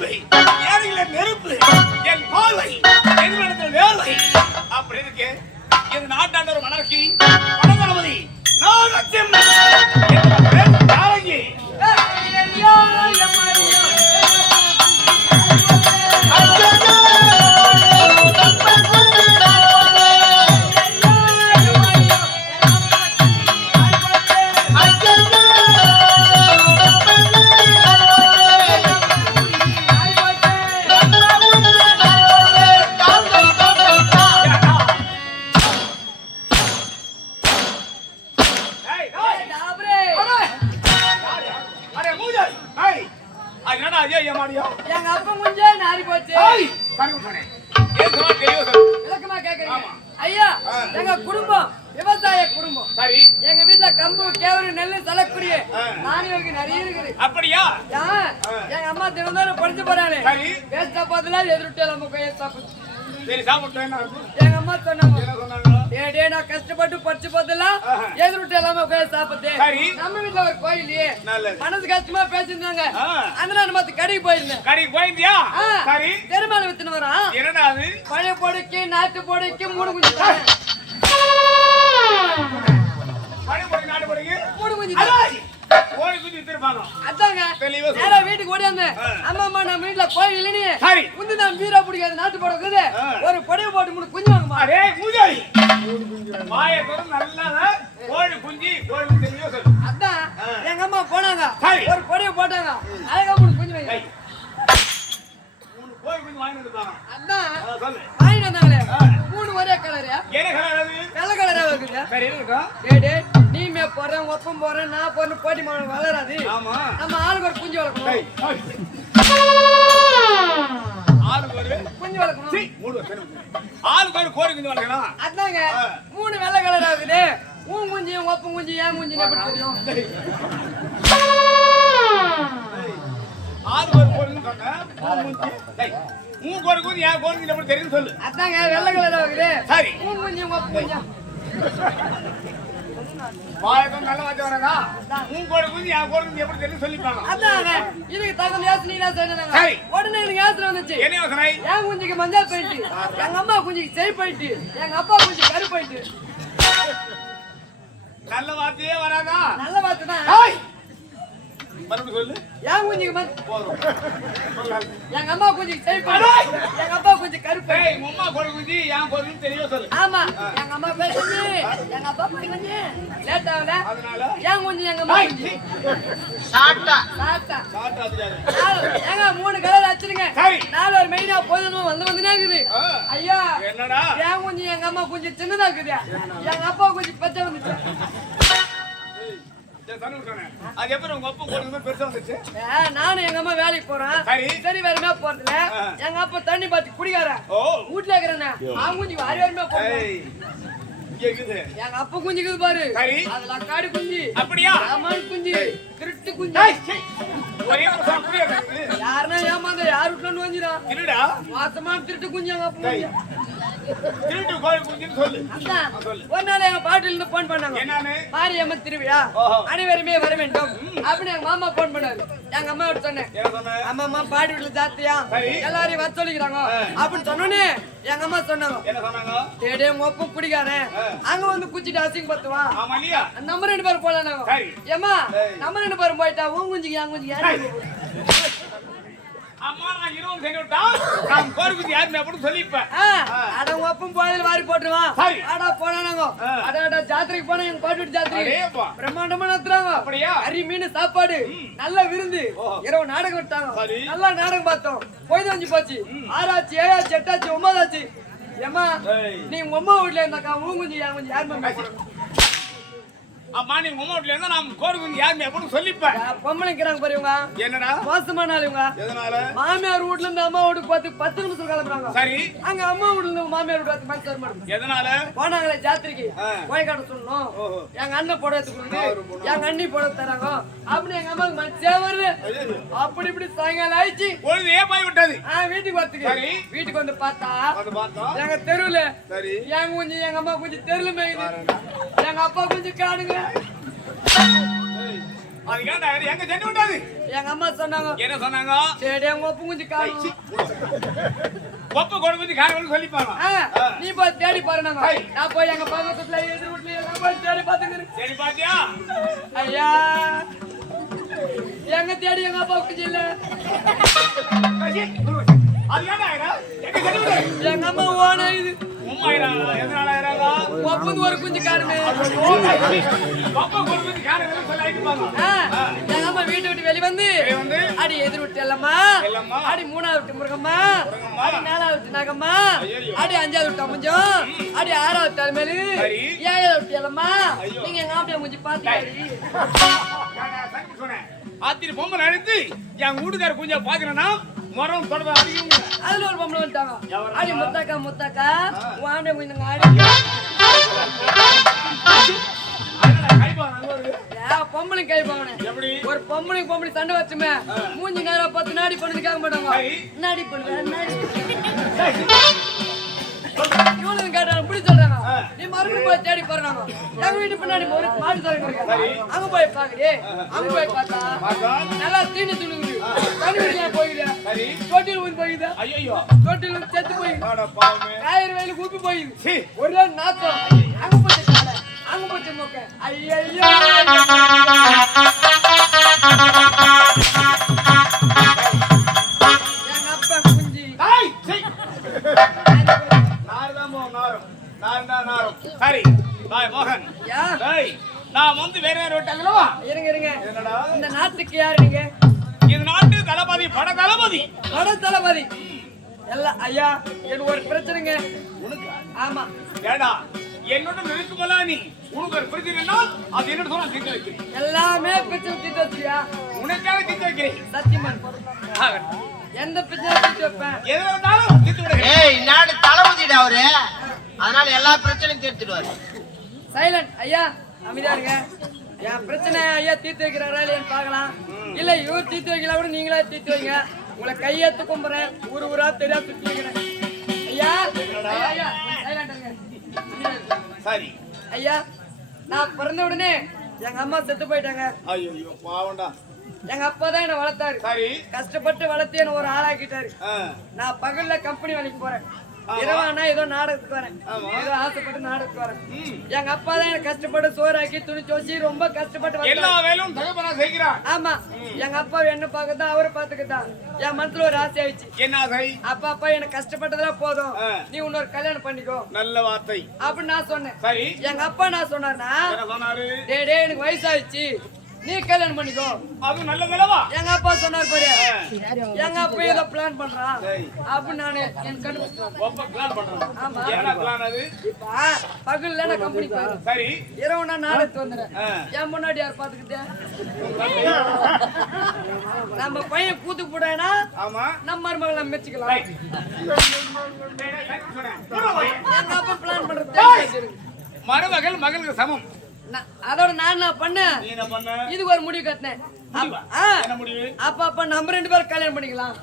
நெருப்பு ஏழைகள நெருப்பு என் பார்வை எங்களிடத்தில் வேர்வை அப்படி இருக்கு இது நாட்டாண்ட ஒரு மலர்ச்சி பணதளபதி நான் லட்சியம் தாரங்கி எங்க அப்பா முஞ்சே நாரி போச்சு. விளக்கமா கேக்குறீங்க ஐயா? எங்க குடும்பம் விவசாய குடும்பம். சரி, எங்க வீட்டுல கம்பு கேவரு நெல்லு சலக்குரிய நானியோக்கு நிறைய இருக்குது. அப்படியா? எங்க அம்மா தினந்தோறும் படிச்சு போறானே வேஸ்டா பாத்துல எதிர்ட்டு நம்ம கையை சாப்பிட்டு எங்க அம்மா சொன்னாங்க நான் கஷ்டப்பட்டு படிச்சு போதெல்லாம் எதிர்ட்டு எல்லாமே உட்காந்து சாப்பிட்டு நம்ம வீட்டுல ஒரு கோயிலே மனசு கஷ்டமா பேசிருந்தாங்க. அதனால நம்ம கடைக்கு போயிருந்தேன். கடைக்கு போயிருந்தியா? பெருமாள் வித்துன்னு வரான். பழைய பொடிக்கு நாட்டு பொடிக்கு 3 குஞ்சு வீட்டுக்கு ஓடியாந்து அம்மா நம்ம வீட்டுல கோயில் இல்லையே குஞ்சு தான் பீரா பிடிக்காது நாட்டு போட ஒரு பொடியை போட்டு 3 குஞ்சு வாங்கம்மா. அதான் எங்க அம்மா போனாங்க ஒரு பொடியை போட்டாங்க அழகா 3 குஞ்சு வாங்கி அதான் வாங்கிட்டு வந்தாங்களே 3 ஒரே கலரு வெள்ளை கலரா இருக்குது. நீ போறேன் ஒப்பம் போறேன் நான் போறேன் போட்டி வளராது. நம்ம ஆளுக்கு ஒரு குஞ்சு வளர்க்கணும். குஞ்சு வளர்க்கணும். அதாங்க 3 வெள்ளை கலரா இருக்குது. உன் குஞ்சியும் ஒப்பம் குஞ்சு ஏன் குஞ்சு எப்படி தெரியும்? அதாங்க வெள்ளை கலரா இருக்குது. உன் குஞ்சியும் ஒப்பம் குஞ்சு இதுக்கு தகுந்த யோசனை உடனே எனக்கு யோசனை வந்துச்சு. என் குஞ்சுக்கு மஞ்சள் போயிட்டு எங்க அம்மா குஞ்சுக்கு செய் போயிட்டு எங்க அப்பா குஞ்சு கரு போயிட்டு. நல்ல வார்த்தையே வராதா? நல்ல வார்த்தை தான். என் குஞ்சுக்கு எங்க அம்மா குஞ்சுக்கு செய் போயிட்டு எங்க அப்பா குஞ்சு கருப்பு. ஆமா எங்க அம்மா பேசுச்சு எங்க அப்பா குஞ்சு லேட் ஆகல. என் குஞ்சு எங்க அம்மா குஞ்சு ஏங்க 3 கலர் வச்சிருங்க. 4 ஒரு மெயினா போதும் வந்துனே இருக்குது. ஐயா என் குஞ்சு எங்க அம்மா குஞ்சு சின்னதா இருக்குது. எங்க அப்பா குஞ்சு பச்சை வந்துச்சு. நானும் எங்க அம்மா வேலைக்கு போறேன். சரி வேறமே போறதுல எங்க அப்பா தண்ணி பாத்தி குடிக்கார வீட்டுல இருக்கிறேன். குஞ்சு வாரி வேறமே போறேன். எங்க அப்பா குஞ்சுக்குது பாரு அதெல்லாம் காடு குஞ்சு. அப்படியா? அம்மான் குஞ்சு திருட்டு குஞ்சு. யாருன்னா ஏமாந்த யாரு விட்டு வந்துடா மாசமான திருட்டு குஞ்சு எங்க அப்பா குஞ்சு. ஒரு நாள் எங்க பாட்டில இருந்து போன் பண்ணாங்க மாரியம்மன் திருவிழா அனைவருமே வர வேண்டும் அப்படின்னு எங்க மாமா போன் பண்ணாரு. எங்க அம்மா சொன்னேன் அம்மா பாடி வீட்டுல ஜாத்தியா எல்லாரையும் வர சொல்லிக்கிறாங்க அப்படின்னு சொன்னோன்னே எங்க அம்மா சொன்னாங்க உங்க ஒப்பம் குடிக்காரன் அங்க வந்து குச்சிட்டு அசிங்க பத்துவான் நம்ம 2 பேரும் போலாம். ஏமா நம்ம 2 பேரும் போயிட்டா உன் குஞ்சுக்கு என் குஞ்சுக்கு அம்மா நான் இரவும் செஞ்சுட்டா நான் கோர்க்குது யாருமே அப்படி சொல்லிப்பேன். அட ஒப்பம் போயல வாரி போட்டுவான். அட போனானங்க அட ஜாத்திரைக்கு போனா எங்க பாட்டு ஜாத்திரை பிரம்மாண்டமா நடத்துறாங்க. அப்படியே கறி மீன் சாப்பாடு நல்ல விருந்து இரவு நாடகம் விட்டாங்க. நல்ல நாடகம் பார்த்தோம். போய் வந்து போச்சு 6 ஆச்சு 7 ஆச்சு 8 ஆச்சு 9 ஆச்சு. ஏமா நீ உங்க அம்மா வீட்ல இருந்தாக்கா உன் குஞ்சு என் குஞ்சு யாருமே அம்மா நீ உங்க வீட்ல இருந்தா நான் கோர்க்குது யாருமே அப்படி சொல்லிப்பேன். பொம்பளைங்கிறாங்க பாருங்க என்னடா மோசமான ஆளுங்க. எதனால? மாமியார் வீட்ல இருந்து அம்மா வீட்டுக்கு 10 நிமிஷம் கிளம்புறாங்க. சரி அங்க அம்மா வீட்ல இருந்து மாமியார் வீட்டுக்கு மனசு வர மாட்டேங்குது. எதனால? போனாங்களே ஜாத்திரைக்கு போய் காட்ட சொல்லணும். எங்க அண்ணன் போட எடுத்துக்கணும் எங்க அண்ணி போட தராங்க அப்படி எங்க அம்மாவுக்கு மனசே வருது. அப்படி இப்படி சாயங்காலம் ஆயிடுச்சு பொழுது ஏன் போய் விட்டது. வீட்டுக்கு வரத்துக்கு வீட்டுக்கு வந்து பார்த்தா எங்க தெருவுல எங்க குஞ்சு எங்க அம்மா குஞ்சு தெருல மேயுது. எங்க அப்பா குஞ்சு காடுங்க அது கேட்டா எங்க சென்று விட்டாது எங்க அம்மா சொன்னாங்க. என்ன சொன்னாங்க? சரி எங்க ஒப்பு குஞ்சு காணும். ஒப்பு கொண்டு வந்து காரணம் சொல்லிப்பாங்க. நீ போய் தேடி பாருனாங்க. நான் போய் எங்க பக்கத்துல எதிர் வீட்டுல எல்லாம் போய் தேடி பாத்துக்கிறேன். சரி பாத்தியா? ஐயா எங்க தேடி எங்க அப்பா குஞ்சு இல்ல. அது கேட்டா எங்க சென்று விட்டாது எங்க அம்மா ஓனா இது ஒப்புந்து ஒரு குஞ்சு காணுமே. எங்க அம்மா வீட்டு விட்டு வெளி வந்து அடி எதிர் விட்டு எல்லாமா, அடி மூணாவது விட்டு முருகம்மா, அடி நாலாவது விட்டு நாகம்மா, அடி அஞ்சாவது விட்டு அமுஞ்சம், அடி ஆறாவது தலைமையில, ஏழாவது விட்டு எல்லாமா. நீங்க எங்க ஆம்பியா முஞ்சி பாத்தீங்க ஆத்திரி பொம்மை எடுத்து என் வீட்டுக்கார குஞ்சா பாக்குறேன்னா மரம் தொடர்பு அதிகம். அதுல ஒரு பொம்பளை வந்துட்டாங்க. அடி முத்தாக்கா முத்தாக்கா வாண்டே முயங்க ஆடி பொம்பளை கை போகணும். ஒரு பொம்பளை சண்டை வச்சுமே மூஞ்சி நேரம் 10 நாடி பண்ணது கேட்க மாட்டாங்க. நாடி பண்ணுவேன் இவனுக்கு கேட்டாங்க இப்படி சொல்றாங்க. நீ மறுபடியும் போய் தேடி போறாங்க. எங்க வீட்டு பின்னாடி ஒரு மாடு சொல்றாங்க. அங்க போய் பாக்குறே. அங்க போய் பார்த்தா நல்லா தீனி துணுங்குது. தண்ணி குடிக்க போயிடுது. தொட்டில் ஊதி போயிடுது. ஐயோ தொட்டில் செத்து போயிடுது. காயிறு வயலு கூப்பி போயிடுது. ஒரே நாத்தம். அங்க போய் அங்க போச்சு மொக்க. ஐயோ எங்க அப்பா குஞ்சி சரி பாய் மோகன் நான் வந்து வேற ரோட்டாங்களோ இருங்க இந்த நாட்டுக்கு யாரு நீங்க? இந்த நாட்டு தளபதி பட தளபதி எல்லாம் ஐயா எனக்கு ஒரு பிரச்சனைங்க. உனக்கு? ஆமா ஏடா என்னோட இருக்குமல்ல நீ உனக்கு ஒரு பிரச்சனைனா அது என்னோட சொல்ல தீர்த்து வைக்கிறேன். எல்லாமே பிரச்சனை தீர்த்து வச்சியா? உனக்காக தீர்த்து வைக்கிறேன். சத்தியமன் எந்த பிரச்சனை தீர்த்து வைப்பேன்? எது வந்தாலும் தீர்த்து விடுறேன். ஏய் நாடு தளபதிடா அவரு, அதனால எல்லா பிரச்சனையும் தீர்த்துடுவாரு. சைலண்ட் ஐயா அமைதியா இருங்க. என் பிரச்சனை ஐயா தீர்த்து வைக்கிறாரா இல்லையான்னு பார்க்கலாம். இல்ல இவர் தீர்த்து வைக்கலாம் கூட நீங்களே தீர்த்து வைங்க. உங்களை கையெழுத்து கும்புறேன். ஊரா தெரியா சுத்தி வைக்கிறேன். ஐயா ஐயா சைலண்ட் இருங்க. சரி ஐயா நான் பிறந்த உடனே எங்க அம்மா செத்து போயிட்டாங்க. ஐயோ பாவம்டா. எங்க அப்பா தான் என்ன வளர்த்தாரு. சரி கஷ்டப்பட்டு வளர்த்து என்ன ஒரு ஆளாக்கிட்டாரு. நான் பகல்ல கம்பெனி வேலைக்கு போறேன். இரவானா ஏதோ நாடகத்துக்கு வரேன். ஏதோ ஆசைப்பட்டு நாடகத்துக்கு வரேன். எங்க அப்பா தான் எனக்கு கஷ்டப்பட்டு சோறாக்கி துணி தோச்சி ரொம்ப கஷ்டப்பட்டு எல்லா வேலையும் தகப்பனா செய்கிறான். ஆமா எங்க அப்பா என்ன பாக்குதா அவரை பாத்துக்கிட்டா என் மனசுல ஒரு ஆசை ஆயிடுச்சு. என்ன ஆசை? அப்பா எனக்கு கஷ்டப்பட்டதெல்லாம் போதும், நீ இன்னொரு கல்யாணம் பண்ணிக்கோ. நல்ல வார்த்தை. அப்படின்னு நான் சொன்னேன். சரி எங்க அப்பா நான் சொன்னார்னா டேய் எனக்கு வயசாயிடுச்சு நீ கல்யாணம் பண்ணிக்கோ. அது நல்ல வேலைவா? எங்க அப்பா சொன்னார் பாரு. எங்க அப்பா ஏதோ பிளான் பண்றான் அப்படின்னு நானு என் கண்டு ஆமா என்ன பிளான் அது? இப்ப பகல்ல நான் கம்பெனி போறேன். சரி இரவு நான் நாடகத்துக்கு வந்துடுறேன். என் முன்னாடி யார் பாத்துக்கிட்டேன்? நம்ம பையன் கூத்து போடானா ஆமா நம்ம மருமகளை மெச்சுக்கலாம். எங்க அப்பா பிளான் பண்றது மருமகள் மகளுக்கு சமம். அதோட நான் பண்ணேன். இதுக்கு ஒரு முடிவு கட்டினேன். அப்பா நம்ம 2 பேரும் கல்யாணம் பண்ணிக்கலாம்.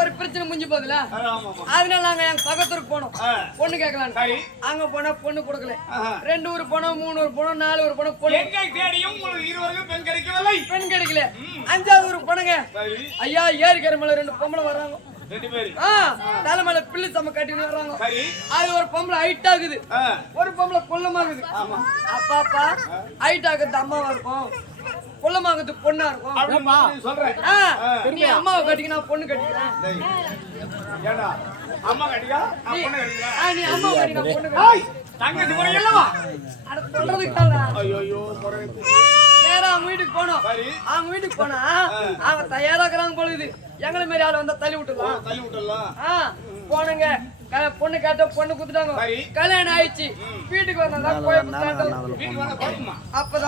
ஒரு பிரச்சனை முடிஞ்சு போகுதுல, அதனால நாங்க எங்க பக்கத்தூருக்கு போனோம் பொண்ணு கேட்கலாம். அங்க போனா பொண்ணு கொடுக்கல. 2 ஊர் போனோம், 3 ஊர் போனோம், 4 ஊர் போனோம். பெண் கிடைக்கல. 5வது ஊருக்கு போனங்க. ஐயா ஏரிக்கரை மேல 2 பொம்பளை வர்றாங்க. தலைமையில பிள்ளை சம கட்டின்னு வர்றாங்க. அது ஒரு பொம்பளை ஹைட் ஆகுது, ஒரு பொம்பளை கொல்லமாகுது. அப்பா ஹைட் ஆகுது அம்மாவா இருக்கும், கொல்லமாகுது பொண்ணா இருக்கும். நீ அம்மாவை கட்டிக்க நான் பொண்ணு கட்டிக்கிறேன். நீ அம்மாவை கட்டி நான் பொண்ணு நேரம் அவங்க வீட்டுக்கு போனோம். அவங்க வீட்டுக்கு போனா அவங்க தயாராக்குறாங்க பொழுது எங்களை மாரி ஆள் வந்தா தள்ளி விட்டுலாம். போனுங்க பொண்ணு கேட்ட பொண்ணு குத்துட்டாங்க. கல்யாணம் ஆயிடுச்சு. வீட்டுக்கு வந்தா அப்பதான்